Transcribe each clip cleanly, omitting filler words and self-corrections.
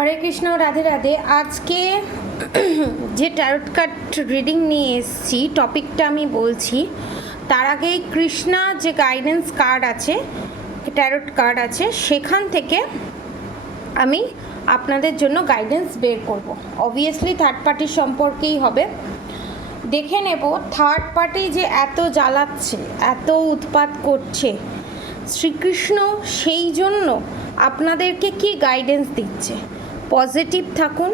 হরে কৃষ্ণ, রাধে রাধে। আজকে যে tarot card reading নিয়ে এসেছি, টপিকটা আমি বলছি তার আগেই কৃষ্ণা যে গাইডেন্স কার্ড আছে, ট্যারট কার্ড আছে, সেখান থেকে আমি আপনাদের জন্য গাইডেন্স বের করব। অবভিয়াসলি থার্ড পার্টির সম্পর্কেই হবে। দেখে নেব থার্ড পার্টি যে এত জ্বালাচ্ছে, এত উৎপাত করছে, শ্রীকৃষ্ণ সেই জন্য আপনাদেরকে কি গাইডেন্স দিচ্ছে। পজিটিভ থাকুন,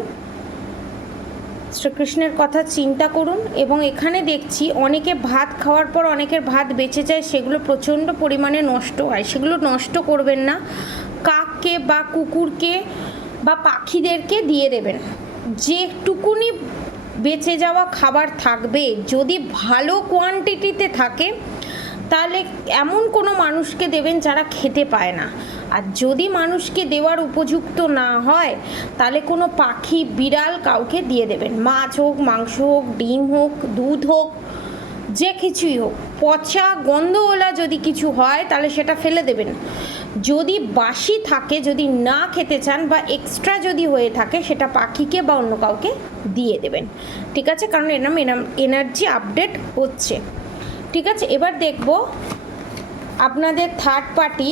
শ্রীকৃষ্ণের কথা চিন্তা করুন। এবং এখানে দেখছি অনেকে ভাত খাওয়ার পর অনেকের ভাত বেঁচে যায়, সেগুলো প্রচণ্ড পরিমাণে নষ্ট হয়, সেগুলো নষ্ট করবেন না। কাককে বা কুকুরকে বা পাখিদেরকে দিয়ে দেবেন। যেটুকুনি বেঁচে যাওয়া খাবার থাকবে, যদি ভালো কোয়ান্টিটিতে থাকে তাহলে এমন কোনো মানুষকে দেবেন যারা খেতে পায় না। আর যদি মানুষকে দেওয়ার উপযুক্ত না হয় তাহলে কোনো পাখি, বিড়াল, কাউকে দিয়ে দেবেন। মাছ হোক, মাংস হোক, ডিম হোক, দুধ হোক, যে কিছুই হোক। পচা গন্ধওয়ালা যদি কিছু হয় তাহলে সেটা ফেলে দেবেন। যদি বাসি থাকে, যদি না খেতে চান বা এক্সট্রা যদি হয়ে থাকে, সেটা পাখিকে বা অন্য কাউকে দিয়ে দেবেন। ঠিক আছে, কারণ এরম এনার্জি আপডেট হচ্ছে। ঠিক আছে, এবার দেখব আপনাদের থার্ড পার্টি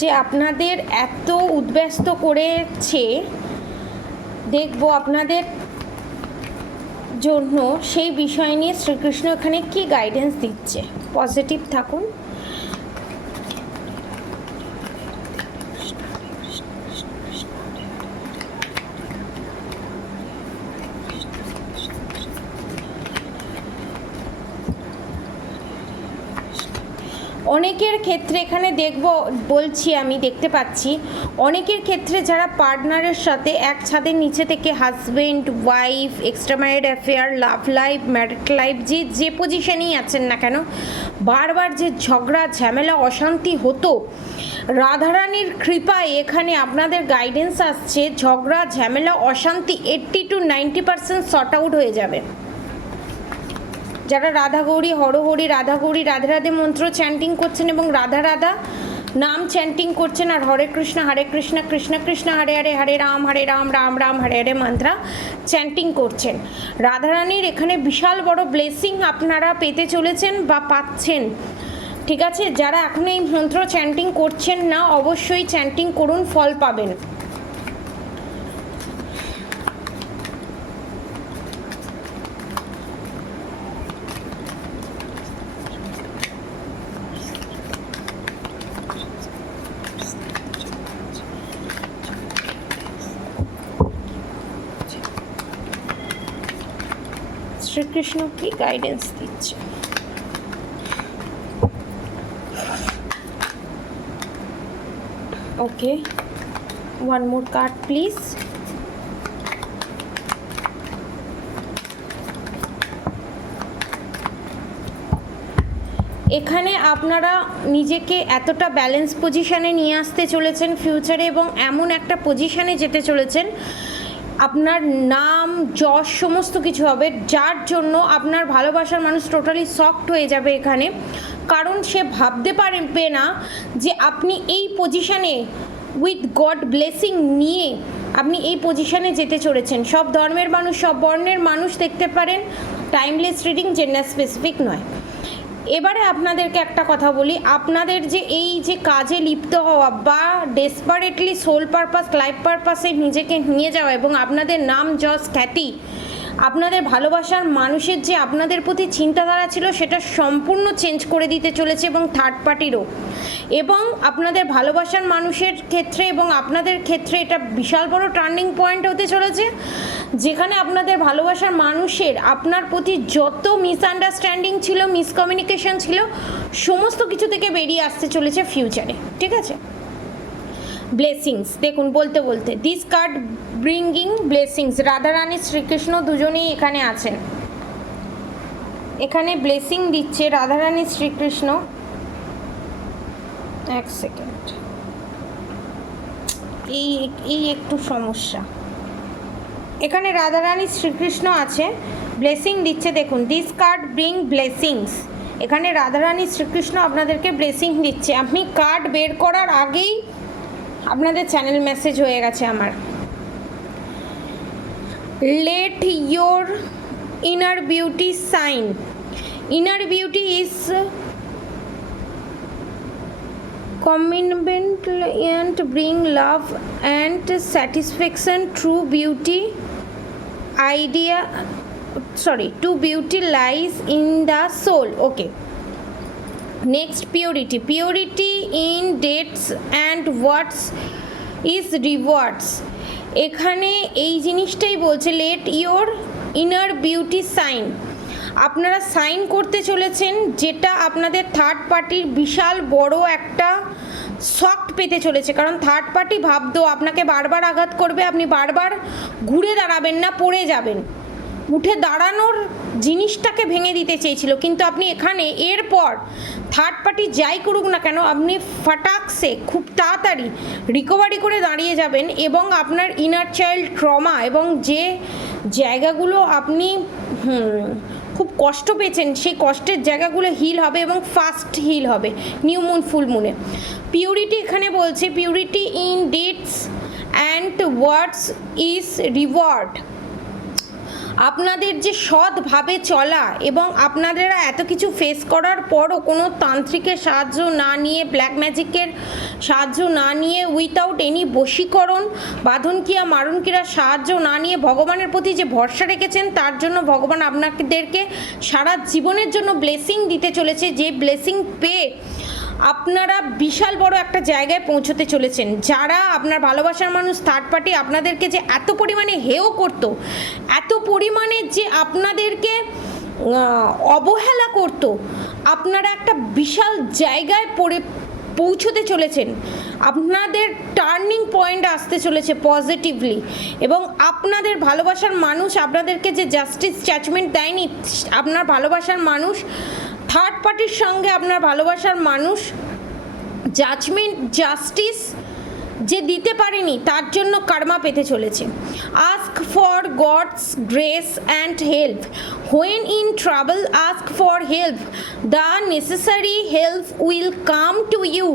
যে আপনাদের এত উদ্ব্যস্ত করেছে, দেখব আপনাদের জন্য সেই বিষয় নিয়ে শ্রীকৃষ্ণ এখানে কি গাইডেন্স দিচ্ছে। পজিটিভ থাকুন। অনেকের ক্ষেত্রে এখানে বলছি, আমি দেখতে পাচ্ছি অনেকের ক্ষেত্রে যারা পার্টনারের সাথে এক ছাদের নিচে থেকে husband, wife, extra married affair, love life, married life, যে পজিশনেই আছেন না কেন, বারবার যে ঝগড়া, ঝামেলা, অশান্তি হতো, রাধারানীর কৃপায় এখানে আপনাদের গাইডেন্স আসছে ঝগড়া, ঝামেলা, অশান্তি 80 to 90% সর্ট আউট হয়ে যাবে। যারা রাধা গৌরী, হরহরি, রাধা গৌরী, রাধে রাধে মন্ত্র চ্যান্টিং করছেন এবং রাধা রাধা নাম চ্যান্টিং করছেন, আর হরে কৃষ্ণ কৃষ্ণ কৃষ্ণ হরে হরে, হরে রাম রাম রাম হরে হরে মন্ত্রা চ্যান্টিং করছেন, রাধারানীর এখানে বিশাল বড় ব্লেসিং আপনারা পেতে চলেছেন বা পাচ্ছেন। ঠিক আছে, যারা এখন এই মন্ত্র চ্যান্টিং করছেন না, অবশ্যই চ্যান্টিং করুন, ফল পাবেন। শ্রীকৃষ্ণ কি গাইডেন্স দিচ্ছে। ওকে, ওয়ান মোর কার্ড প্লিজ। এখানে আপনারা নিজেকে এতটা ব্যালেন্স পজিশানে নিয়ে আসতে চলেছেন ফিউচারে, এবং এমন একটা পজিশানে যেতে চলেছেন আপনার নাম, যশ, সমস্ত কিছু হবে, যার জন্য আপনার ভালোবাসার মানুষ টোটালি শকড হয়ে যাবে এখানে। কারণ সে ভাবতে পারবে না যে আপনি এই পজিশানে উইথ গড ব্লেসিং নিয়ে আপনি এই পজিশানে যেতে চলেছেন। সব ধর্মের মানুষ, সব বর্ণের মানুষ দেখতে পারেন, টাইমলেস রিডিং, জেন্ডার স্পেসিফিক নয়। এবারে আপনাদেরকে একটা কথা বলি, আপনাদের যে এই যে কাজে লিপ্ত হওয়া বা ডেসপারেটলি সোল পারপাস, লাইফ পারপাসে নিজেকে নিয়ে যাওয়া এবং আপনাদের নাম, যশ, খ্যাতি, আপনাদের ভালোবাসার মানুষের যে আপনাদের প্রতি চিন্তাধারা ছিল সেটা সম্পূর্ণ চেঞ্জ করে দিতে চলেছে, এবং থার্ড পার্টিরও। এবং আপনাদের ভালোবাসার মানুষের ক্ষেত্রে এবং আপনাদের ক্ষেত্রে এটা বিশাল বড় টার্নিং পয়েন্ট হতে চলেছে, যেখানে আপনাদের ভালোবাসার মানুষের আপনার প্রতি যত মিসআন্ডারস্ট্যান্ডিং ছিল, মিসকমিউনিকেশন ছিল, সমস্ত কিছু থেকে বেরিয়ে আসতে চলেছে ফিউচারে। ঠিক আছে, ব্লেসিংস দেখুন, বলতে this card bringing blessings. Radharani, Shrikrishna দুজনেই এখানে আছেন, এখানে ব্লেসিং দিচ্ছে রাধারানী, শ্রীকৃষ্ণ। এক সেকেন্ড, এই একটু সমস্যা। এখানে রাধারানী, শ্রীকৃষ্ণ আছে, ব্লেসিং দিচ্ছে। দেখুন, দিস কার্ড ব্রিং ব্লেসিংস। এখানে রাধারানী, শ্রীকৃষ্ণ আপনাদেরকে ব্লেসিং দিচ্ছে। আপনি কার্ড বের করার আগেই আপনাদের চ্যানেল মেসেজ হয়ে গেছে আমার। Let your inner beauty shine. Inner beauty is commitment and bring love and satisfaction. True beauty lies in the soul. Okay, next, purity in deeds and words is rewards. এখানে এই জিনিসটাই বলছে, let your inner beauty shine. আপনারা shine করতে চলেছেন, যেটা আপনাদের third পার্টির বিশাল বড় একটা শক পেতে চলেছে। কারণ থার্ড পার্টি ভাবতো আপনাকে বারবার আঘাত করবে, আপনি বারবার ঘুরে দাঁড়াবেন না, পড়ে যাবেন। উঠে দাঁড়ানোর জিনিসটাকে ভেঙে দিতে চেয়েছিল, কিন্তু আপনি এখানে এরপর থার্ড পার্টি যাই করুক না কেন, আপনি ফাটাকসে খুব তাড়াতাড়ি রিকভারি করে দাঁড়িয়ে যাবেন এবং আপনার ইনার চাইল্ড ট্রমা এবং যে জায়গাগুলো আপনি খুব কষ্ট পেয়েছেন, সেই কষ্টের জায়গাগুলো হিল হবে এবং ফাস্ট হিল হবে নিউ মুন ফুল মুনে। পিউরিটি এখানে বলছে, purity in deeds and words is reward. আপনাদের যে সৎভাবে চলা এবং আপনারা এত কিছু ফেস করার পরও কোনো তান্ত্রিকের সাহায্য না নিয়ে, ব্ল্যাক ম্যাজিকের সাহায্য না নিয়ে, উইথাউট এনি বশীকরণ, বাঁধনক্রিয়া মারণক্রিয়ার সাহায্য না নিয়ে ভগবানের প্রতি যে ভরসা রেখেছেন, তার জন্য ভগবান আপনাদেরকে সারা জীবনের জন্য ব্লেসিং দিতে চলেছে। যে ব্লেসিং পেয়ে আপনারা বিশাল বড় একটা জায়গায় পৌঁছতে চলেছেন। যারা আপনার ভালোবাসার মানুষ থার্ড পার্টি আপনাদেরকে যে এত পরিমাণে হেয় করতো, এত পরিমাণে যে আপনাদেরকে অবহেলা করতো, আপনারা একটা বিশাল জায়গায় পৌঁছতে চলেছেন। আপনাদের টার্নিং পয়েন্ট আসতে চলেছে পজিটিভলি, এবং আপনাদের ভালোবাসার মানুষ আপনাদেরকে যে জাস্টিস জাজমেন্ট দেয়নি, আপনার ভালোবাসার মানুষ থার্ড পার্টির সঙ্গে আপনার ভালোবাসার মানুষ জাস্টিস যে দিতে পারেনি, তার জন্য কার্মা পেতে চলেছে। Ask for God's grace and help. When in trouble ask for help, the necessary help will come to you.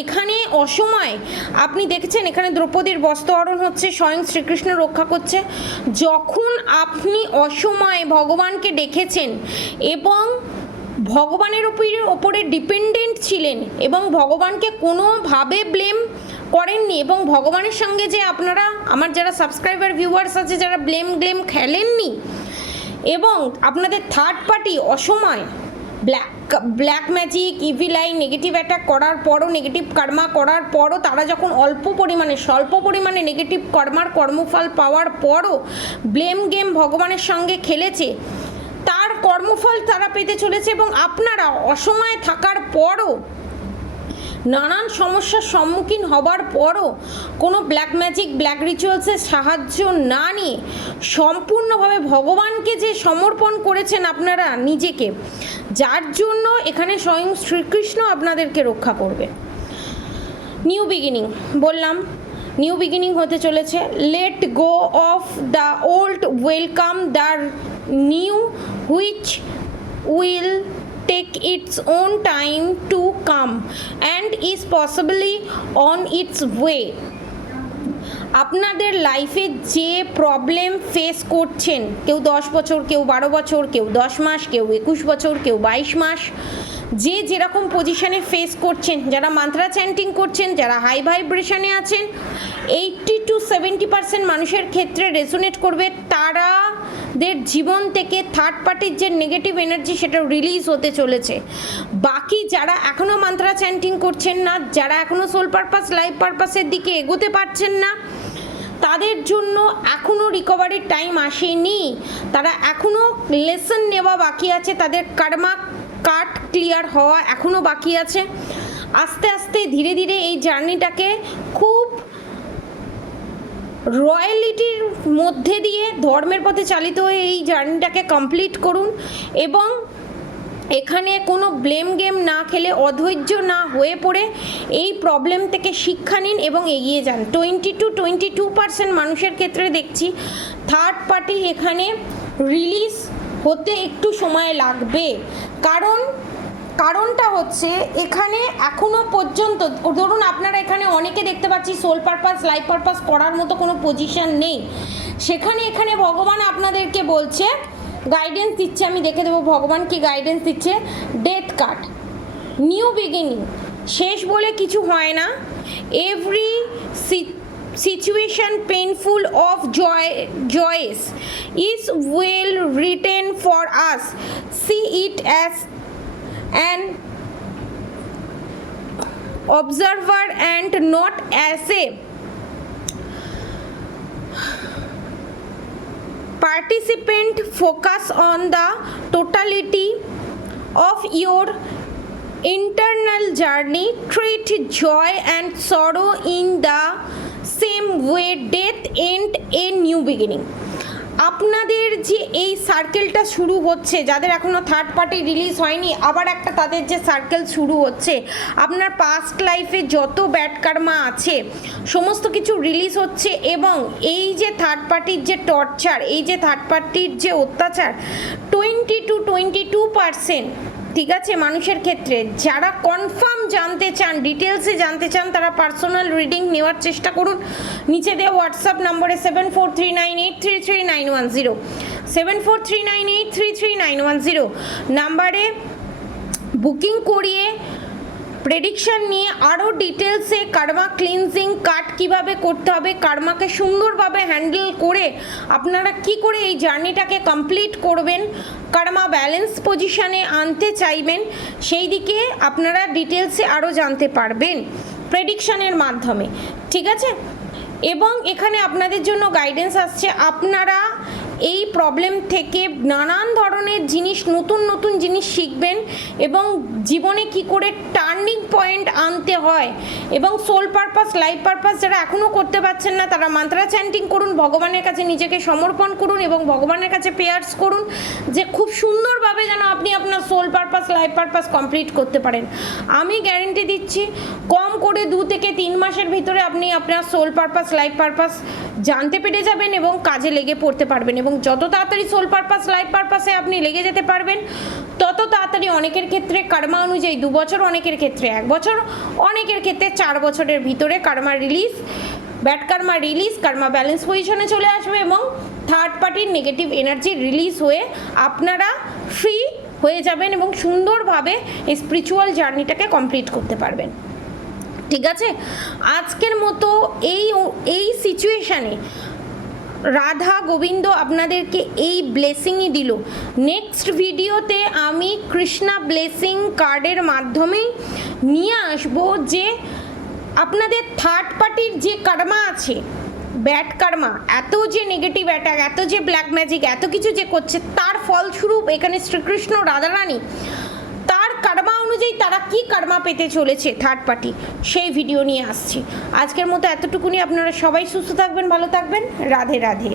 এখানে অসময় আপনি দেখেছেন, এখানে দ্রৌপদীর বস্ত্রহরণ হচ্ছে, স্বয়ং শ্রীকৃষ্ণ রক্ষা করছে। যখন আপনি অসময়ে ভগবানকে ডেকেছেন এবং ভগবানের ওপরে ডিপেন্ডেন্ট ছিলেন এবং ভগবানকে কোনোভাবে ব্লেম করেননি, এবং ভগবানের সঙ্গে যে আপনারা, আমার যারা সাবস্ক্রাইবার ভিউয়ার্স আছে যারা ব্লেম খেলেননি, এবং আপনাদের থার্ড পার্টি অসময় black magic, evil I, negative attack করার পরও, নেগেটিভ কর্মা করার পরও, তারা যখন স্বল্প পরিমাণে নেগেটিভ কর্মার কর্মফল পাওয়ার পরও ব্লেম গেম ভগবানের সঙ্গে খেলেছে, তার কর্মফল তারা পেতে চলেছে। এবং আপনারা অসময়ে থাকার পরও, নানান সমস্যার সম্মুখীন হবার পরও কোনো ব্ল্যাক ম্যাজিক, ব্ল্যাক রিচুয়ালসের সাহায্য না নিয়ে সম্পূর্ণভাবে ভগবানকে যে সমর্পণ করেছেন আপনারা নিজেকে, যার জন্য এখানে স্বয়ং শ্রীকৃষ্ণ আপনাদেরকে রক্ষা করবে। নিউ বিগিনিং বললাম, নিউ বিগিনিং হতে চলেছে। Let go of the old, welcome the new, which will take its own time to come and is possibly on its way. আপনাদের লাইফে যে প্রবলেম ফেস করছেন, কেউ 10 বছর, কেউ 12 বছর, কেউ 10 মাস, কেউ 21 বছর, কেউ 22 মাস, যে যেরকম পজিশানে ফেস করছেন, যারা মান্ত্রা চ্যান্টিং করছেন, যারা হাই ভাইব্রেশনে আছেন, 80 to 70% মানুষের ক্ষেত্রে রেজোনেট করবে। তারাদের জীবন থেকে থার্ড পার্টির যে নেগেটিভ এনার্জি সেটা রিলিজ হতে চলেছে। বাকি যারা এখনও মান্ত্রা চ্যান্টিং করছেন না, যারা এখনও সোল পারপাস, লাইফ পারপাসের দিকে এগোতে পারছেন না, তাদের জন্য এখনও রিকভারির টাইম আসেনি। তারা এখনও লেসন নেওয়া বাকি আছে, তাদের কর্মা কাট ক্লিয়ার হওয়া এখনও বাকি আছে। আস্তে আস্তে ধীরে ধীরে এই জার্নিটাকে খুব রয়্যালিটির মধ্যে দিয়ে ধর্মের পথে চালিত হয়ে এই জার্নিটাকে কমপ্লিট করুন, এবং এখানে কোনো ব্লেম গেম না খেলে, অধৈর্য না হয়ে পড়ে এই প্রবলেম থেকে শিক্ষা নিন এবং এগিয়ে যান। 22% মানুষের ক্ষেত্রে দেখছি থার্ড পার্টি এখানে রিলিজ হতে একটু সময় লাগবে, কারণ কারণটা হচ্ছে এখানে এখনো পর্যন্ত ধরুন আপনারা এখানে অনেকে দেখতে পাচ্ছি সোল পারপাস লাইফ পারপাস করার মতো কোনো পজিশন নেই, সেখানে এখানে ভগবান আপনাদেরকে বলছে, গাইডেন্স দিচ্ছে, আমি দেখে দেবো ভগবান কি গাইডেন্স দিচ্ছে। ডেথ কার্ড, নিউ বিগিনিং, শেষ বলে কিছু হয় না। Every situation painful of joyous is well written for us, see it as an observer and not as a participant. Focus on the totality of your internal journey, treat joy and sorrow in the same way, death and a new beginning. আপনাদের যে এই সার্কেলটা শুরু হচ্ছে, যাদের এখনও third party release হয়নি, আবার একটা তাদের যে সার্কেল শুরু হচ্ছে, আপনার পাস্ট লাইফে যত ব্যাড কার্মা আছে সমস্ত কিছু রিলিজ হচ্ছে, এবং এই যে থার্ড পার্টির যে টর্চার, এই যে থার্ড পার্টির যে অত্যাচার 20-22%, ঠিক আছে, মানুষের ক্ষেত্রে যারা কনফার্ম জানতে চান, ডিটেলসে জানতে চান, তারা পার্সোনাল রিডিং নেওয়ার চেষ্টা করুন। নিচে দেওয়া হোয়াটসঅ্যাপ নম্বরে 7439833910 7439833910 নাম্বারে বুকিং করিয়ে প্রেডিকশন নিয়ে আরও ডিটেলসে কার্মা ক্লিনজিং কাট কীভাবে করতে হবে, কার্মাকে সুন্দরভাবে হ্যান্ডেল করে আপনারা কি করে এই জার্নিটাকে কমপ্লিট করবেন, কার্মা ব্যালেন্স পজিশানে আনতে চাইবেন, সেই দিকে আপনারা ডিটেলসে আরও জানতে পারবেন প্রেডিকশনের মাধ্যমে, ঠিক আছে। এবং এখানে আপনাদের জন্য গাইডেন্স আসছে, আপনারা এই প্রবলেম থেকে নানান ধরনের জিনিস, নতুন নতুন জিনিস শিখবেন এবং জীবনে কি করে টার্নিং পয়েন্ট আনতে হয়, এবং সোল পারপাস লাইফ পারপাস যারা এখনও করতে পারছেন না, তারা মান্ত্রা চ্যান্টিং করুন, ভগবানের কাছে নিজেকে সমর্পণ করুন এবং ভগবানের কাছে প্রেয়ার্স করুন যে খুব সুন্দরভাবে যেন আপনি আপনার soul purpose life purpose complete করতে পারেন। আমি গ্যারেন্টি দিচ্ছি কম করে 2 থেকে 3 মাসের ভিতরে আপনি আপনার সোল পারপাস লাইফ পারপাস জানতে পেরে যাবেন এবং কাজে লেগে পড়তে পারবেন, এবং যত তাড়াতাড়ি সোল পারপাস লাইফ পারপাসে আপনি লেগে যেতে পারবেন তত তাড়াতাড়ি অনেকের ক্ষেত্রে কার্মা অনুযায়ী 2 বছর, অনেকের ক্ষেত্রে 1 বছর, অনেকের ক্ষেত্রে 4 বছরের ভিতরে Karma release, bad Karma release, Karma balance পজিশনে চলে আসবে এবং থার্ড পার্টির নেগেটিভ এনার্জি রিলিজ হয়ে আপনারা ফ্রি হয়ে যাবেন এবং সুন্দরভাবে এই স্পিরিচুয়াল জার্নিটাকে কমপ্লিট করতে পারবেন, ঠিক আছে। আজকের মতো এই সিচুয়েশানে রাধা গোবিন্দ আপনাদেরকে এই ব্লেসিংই দিল। নেক্সট ভিডিওতে আমি কৃষ্ণা ব্লেসিং কার্ডের মাধ্যমেই নিয়ে আসবো যে আপনাদের থার্ড পার্টির যে কার্মা আছে, ব্যাড কার্মা, এত যে নেগেটিভ অ্যাটাক, এত যে ব্ল্যাক ম্যাজিক, এত কিছু যে করছে, তার ফলস্বরূপ এখানে শ্রীকৃষ্ণ রাধারানী তার কার্মা অনুযায়ী তারা কি কার্মা পেতে চলেছে থার্ড পার্টি, সেই ভিডিও নিয়ে আসছি। আজকের মতো এতটুকুনি, আপনারা সবাই সুস্থ থাকবেন, ভালো থাকবেন, রাধে রাধে।